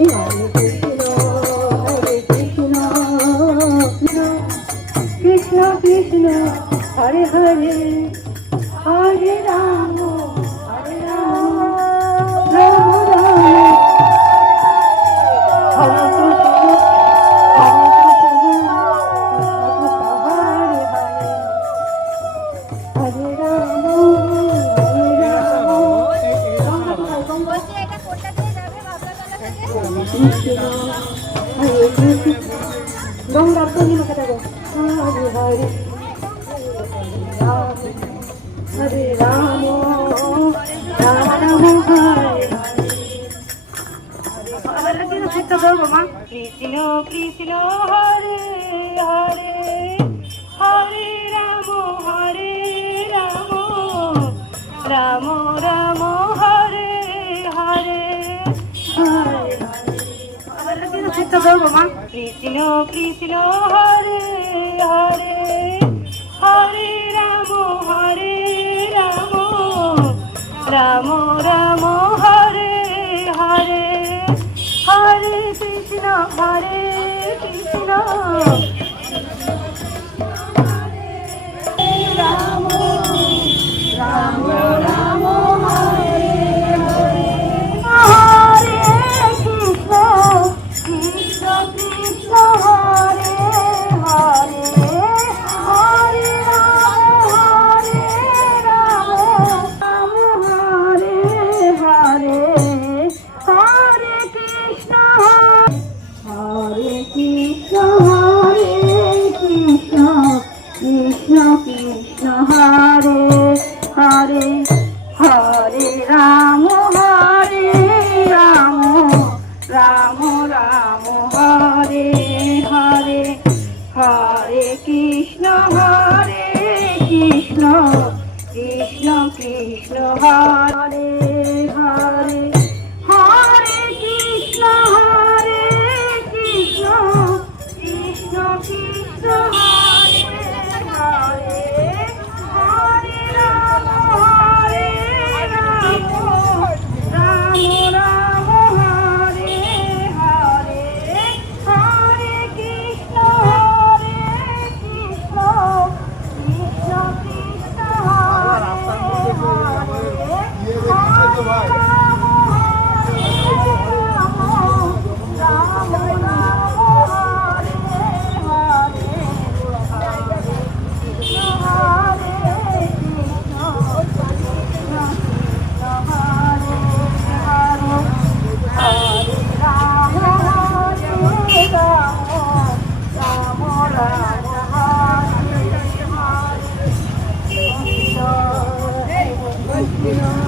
一碗一 Bangga tuh ini kata gue. Hari hari. Hari Ramo, Rama Ramo Hari Hari. Krishna Krishna Hare Hare Hare Ramo Hare Ramo Ramo Ramo একটা দাও বাবা কৃষ্ণ কৃষ্ণ, হরে হরে হরে রাম হরে রাম রাম রাম, হরে হরে হরে কৃষ্ণ হরে কৃষ্ণ। কৃষ্ণ কৃষ্ণ হরে। you know.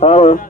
Hello.